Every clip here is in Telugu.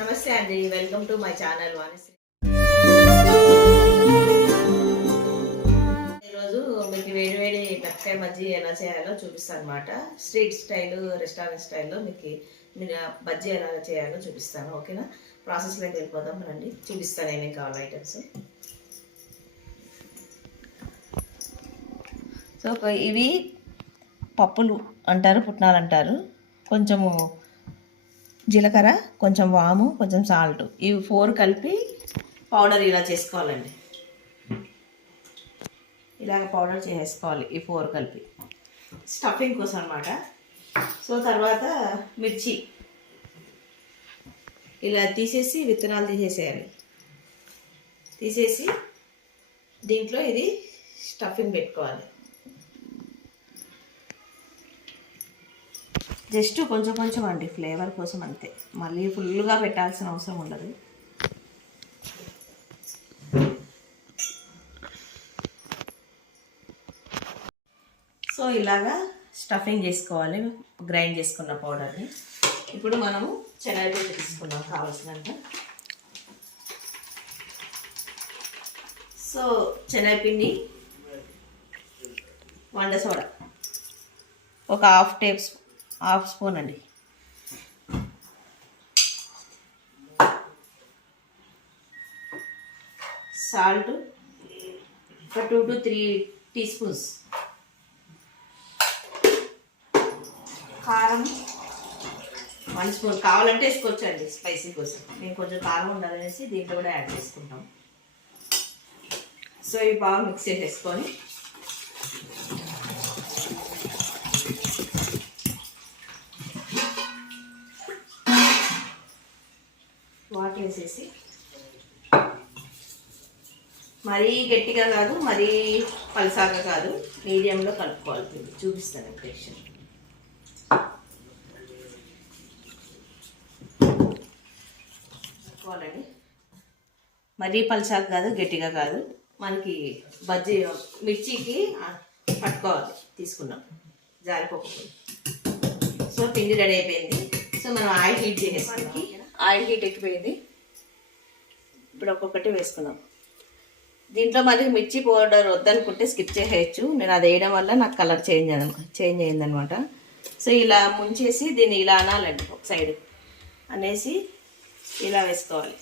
నమస్తే అండి, welcome to my channel Vanisri. ఈరోజు మీకు వేడి వేడి మిరపకాయ బజ్జీ ఎలా చేయాలో చూపిస్తాను అనమాట. స్ట్రీట్ స్టైల్, రెస్టారెంట్ స్టైల్లో మీకు బజ్జీ ఎలా చేయాలో చూపిస్తాను. ఓకేనా? ప్రాసెస్లోకి వెళ్ళిపోదాం రండి, చూపిస్తాను ఏమేమి కావాలి ఐటమ్స్. సో ఇవి పప్పులు అంటారు, పుట్నాలు అంటారు. కొంచెము జీలకర్ర, కొంచెం వాము, కొంచెం సాల్ట్, ఇవి 4 కలిపి పౌడర్ ఇలా చేసుకోవాలండి. ఇలాగ పౌడర్ చేసుకోవాలి ఈ 4 కలిపి స్టఫింగ్ కోసం అనమాట. సో తర్వాత మిర్చి ఇలా తీసేసి విత్తనాలు తీసేసేయాలి. తీసేసి దీంట్లో ఇది స్టఫింగ్ పెట్టుకోవాలి. జస్ట్ కొంచెం కొంచెం అండి, ఫ్లేవర్ కోసం అంతే. మళ్ళీ ఫుల్గా పెట్టాల్సిన అవసరం ఉండదు. సో ఇలాగా స్టఫింగ్ చేసుకోవాలి గ్రైండ్ చేసుకున్న పౌడర్ని. ఇప్పుడు మనము శనగపిండి తీసుకున్నాం కావాల్సినంత. సో శనగపిండి, వంట సోడా ఒక హాఫ్ స్పూన్ అండి. సాల్ట్ ఒక 2 to 3 టీ స్పూన్స్. కారం 1 స్పూన్. కావాలంటే వేసుకోవచ్చండి స్పైసీ కోసం. మేము కొంచెం కారం ఉండాలనేసి దీంట్లో కూడా యాడ్ చేసుకుంటాం. సో ఇవి బాగా మిక్స్ చేసేసుకొని వాటర్ వేసేసి మరీ గట్టిగా కాదు, మరీ పలసాగా కాదు, మీడియంలో కలుపుకోవాలి. చూపిస్తాను టెక్స్చర్. కలుపుకోవాలండి. మరీ పలసాగా కాదు, గట్టిగా కాదు. మనకి బజ్జీ మిర్చికి పట్టుకోవాలి. తీసుకున్నాం జారిపోకుండా. సో పిండి రెడీ అయిపోయింది. సో మనం ఆయిల్ హీట్ చేసేసి ఆయిల్ హీట్ ఎక్కిపోయింది. ఇప్పుడు ఒక్కొక్కటి వేసుకున్నాం. దీంట్లో మరి మిర్చి పౌడర్ వద్దనుకుంటే స్కిప్ చేసేయచ్చు. నేను అది వేయడం వల్ల నాకు కలర్ చేంజ్ అయిందనమాట. సో ఇలా ముంచేసి దీన్ని ఇలా అనాలండి. ఒక సైడ్ అనేసి ఇలా వేసుకోవాలి.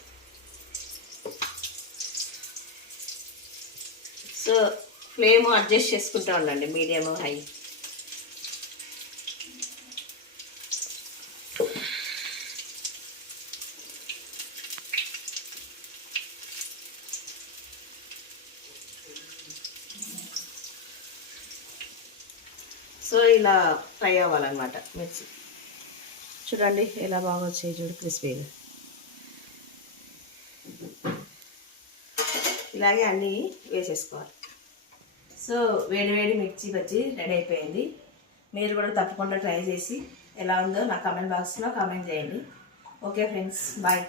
సో ఫ్లేమ్ అడ్జస్ట్ చేసుకుంటూ ఉండండి, మీడియం హై. సో ఇలా ఫ్రై అవ్వాలన్నమాట మిర్చి. చూడండి ఎలా బాగా వచ్చాయి, చూడు క్రిస్పీగా. ఇలాగే అన్నీ వేసేసుకోవాలి. సో వేడి మిర్చి బజ్జీ రెడీ అయిపోయింది. మీరు కూడా తప్పకుండా ట్రై చేసి ఎలా ఉందో నా కామెంట్ బాక్స్లో కామెంట్ చేయండి. Okay friends, bye.